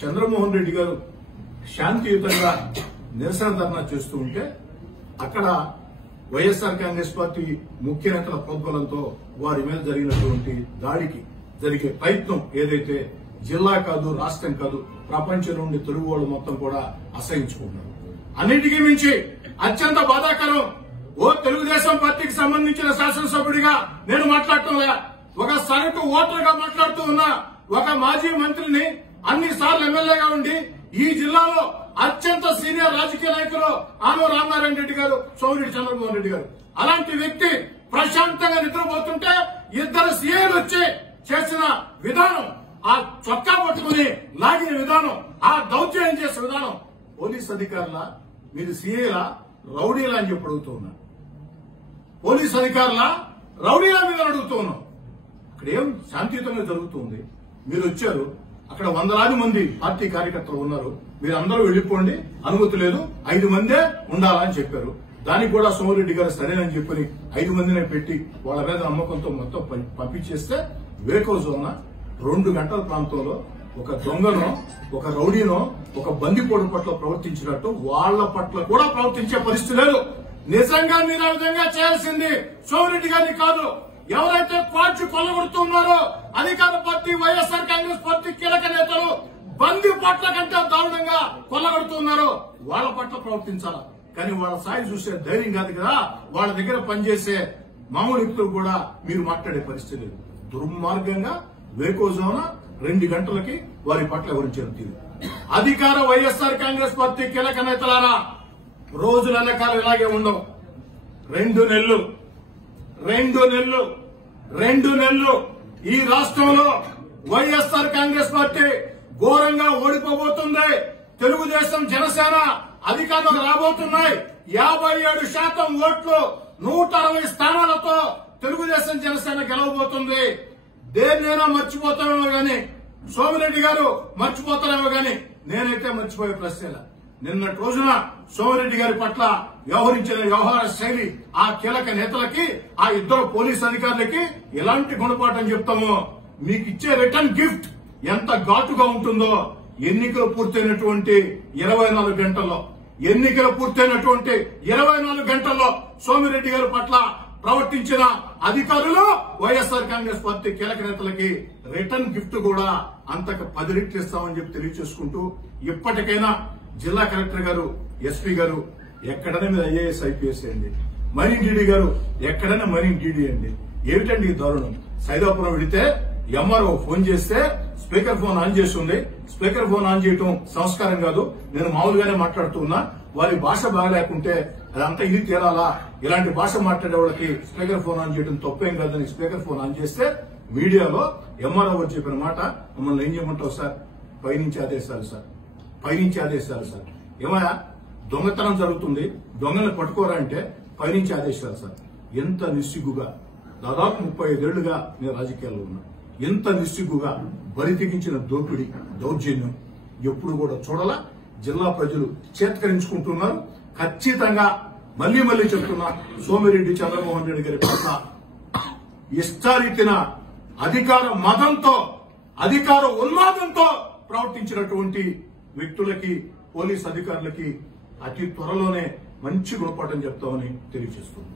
చంద్రమోహన్ రెడ్డి గారు శాంతియుతంగా నిరసన ధర్నా చేస్తూ ఉంటే అక్కడ వైఎస్ఆర్ కాంగ్రెస్ పార్టీ ముఖ్య నేతల ప్రోద్బలంతో వారి మీద జరిగినటువంటి దాడికి జరిగే ప్రయత్నం ఏదైతే జిల్లా కాదు, రాష్ట్రం కాదు, ప్రపంచం నుండి తెలుగు వాళ్ళు మొత్తం కూడా అసహించుకుంటున్నారు. అన్నిటికీ మించి అత్యంత బాధాకరం, ఓ తెలుగుదేశం పార్టీకి సంబంధించిన శాసనసభ్యుడిగా నేను మాట్లాడటంలే, ఒక సగటు ఓటర్గా మాట్లాడుతూ ఉన్నా, ఒక మాజీ మంత్రిని, అన్నిసార్లు ఎమ్మెల్యేగా ఉండి ఈ జిల్లాలో అత్యంత సీనియర్ రాజకీయ నాయకులు ఆనవ రామనారాయణ రెడ్డి గారు, సోమిరెడ్డి చంద్రమోహన్ రెడ్డి గారు, అలాంటి వ్యక్తి ప్రశాంతంగా నిద్రపోతుంటే ఇద్దరు సీఐలు వచ్చి చేసిన విధానం, ఆ చొక్కా పట్టుకుని లాగిన విధానం, ఆ దౌర్జన్యం చేసే విధానం, పోలీస్ అధికారుల మీరు సీఐల రౌడీలా అని చెప్పి అడుగుతూ ఉన్నా. పోలీస్ అధికారుల రౌడీల మీద అడుగుతూ ఉన్నాం. అక్కడ ఏం శాంతియుతంగా జరుగుతుంది. మీరు వచ్చారు, అక్కడ వందలాది మంది పార్టీ కార్యకర్తలు ఉన్నారు, మీరు అందరూ వెళ్లిపోండి, అనుమతి లేదు, 5 మందే ఉండాలని చెప్పారు. దానికి కూడా సోమిరెడ్డి గారు సరేనని చెప్పని 5 మందినే పెట్టి వాళ్ళ మీద నమ్మకంతో మొత్తం పంపించేస్తే వేకోజోన 2 గంటల ప్రాంతంలో ఒక దొంగనో, ఒక రౌడీనో, ఒక బందిపోటు పట్ల ప్రవర్తించినట్టు వాళ్ళ పట్ల కూడా ప్రవర్తించే పరిస్థితి లేదు. నిజంగా మీరు ఆ విధంగా చేయాల్సింది సోమిరెడ్డి గారిని కాదు, ఎవరైతే క్వాడ్చి కొల్లగొడుతున్నారో అధికార పార్టీ వైఎస్ఆర్ కాంగ్రెస్ పార్టీ కీలక నేతలు బంది పట్ల కంటే దారుణంగా కొల్లగొడుతున్నారో వాళ్ళ పట్ల ప్రవర్తించాలా. కానీ వాళ్ళ స్థాయి చూసే ధైర్యం కాదు కదా, వాళ్ళ దగ్గర పనిచేసే మామూలు వ్యక్తులు కూడా మీరు మాట్లాడే పరిస్థితి లేదు. దుర్మార్గంగా వేకోజోన 2 గంటలకి వారి పట్ల వివరించారు తీరు. అధికార వైఎస్ఆర్ కాంగ్రెస్ పార్టీ కీలక నేతలారా, రోజు నెలకాలు ఇలాగే ఉండవు. 2 నెలలు ఈ రాష్ట్రంలో వైఎస్ఆర్ కాంగ్రెస్ పార్టీ ఘోరంగా ఓడిపోబోతుంది. తెలుగుదేశం, జనసేన అధికారంలోకి రాబోతున్నాయి. 57% ఓట్లు, 160 స్థానాలతో తెలుగుదేశం, జనసేన గెలవబోతుంది. దేన్నైనా మర్చిపోతామేమో గాని, సోమిరెడ్డి గారు మర్చిపోతారేమో గాని, నేనైతే మర్చిపోయే ప్రశ్న. నిన్నటి రోజున సోమిరెడ్డి గారి పట్ల వ్యవహరించిన వ్యవహార శైలి, ఆ కీలక నేతలకి, ఆ ఇద్దరు పోలీస్ అధికారులకి ఎలాంటి గుణపాఠం చెప్తామో, మీకు ఇచ్చే రిటర్న్ గిఫ్ట్ ఎంత ఘాటుగా ఉంటుందో ఎన్నికలు పూర్తయినటువంటి 24 గంటల్లో సోమిరెడ్డి గారి పట్ల ప్రవర్తించిన అధికారులు వైఎస్ఆర్ కాంగ్రెస్ పార్టీ కీలక నేతలకి రిటర్న్ గిఫ్ట్ కూడా అంతకు 10 రెట్లు ఇస్తామని చెప్పి తెలియజేసుకుంటూ, ఇప్పటికైనా జిల్లా కలెక్టర్ గారు, ఎస్పీ గారు ఎక్కడైనా మీరు ఐఏఎస్, ఐపీఎస్ అండి, మరీన్ డీడీ గారు ఎక్కడైనా మరీన్ డీడీ అండి. ఏమిటండి ఈ దారుణం? సైదాపురం వెళితే ఎంఆర్ఓ ఫోన్ చేస్తే స్పీకర్ ఫోన్ ఆన్ చేసి ఉంది. స్పీకర్ ఫోన్ ఆన్ చేయటం సంస్కారం కాదు. నేను మామూలుగానే మాట్లాడుతూ ఉన్నా. వారి భాష బాగలేకుంటే అదంతా ఇది తీరాలా? ఇలాంటి భాష మాట్లాడే వాళ్ళకి స్పీకర్ ఫోన్ ఆన్ చేయడం తప్పేం కాదని స్పీకర్ ఫోన్ ఆన్ చేస్తే మీడియాలో ఎంఆర్ఓ చెప్పిన మాట, మమ్మల్ని ఏం చేయమంటావు సార్? పైనుంచి ఆదేశాలు సార్. ఏమయ్యా, దొంగతనం జరుగుతుంది, దొంగలను పట్టుకోరా అంటే పైనుంచి ఆదేశాలు సార్. ఎంత నిస్సిగ్గుగా, దాదాపు 35 ఏళ్లుగా నేను రాజకీయాల్లో ఉన్నా, ఎంత నిస్సిగ్గుగా బరి తెగించిన దోపిడీ, దౌర్జన్యం ఎప్పుడు కూడా చూడాలా. జిల్లా ప్రజలు చేత్కరించుకుంటున్నారు. ఖచ్చితంగా మళ్లీ చెప్తున్నా, సోమిరెడ్డి చంద్రమోహన్ రెడ్డి గారి పట్ల ఇష్టారీతిన అధికార మదంతో, అధికార ఉన్మాదంతో ప్రవర్తించినటువంటి వ్యక్తులకి, పోలీస్ అధికారులకి అతి త్వరలోనే మంచి గుణపాఠం చెప్తామని తెలియజేస్తుంది.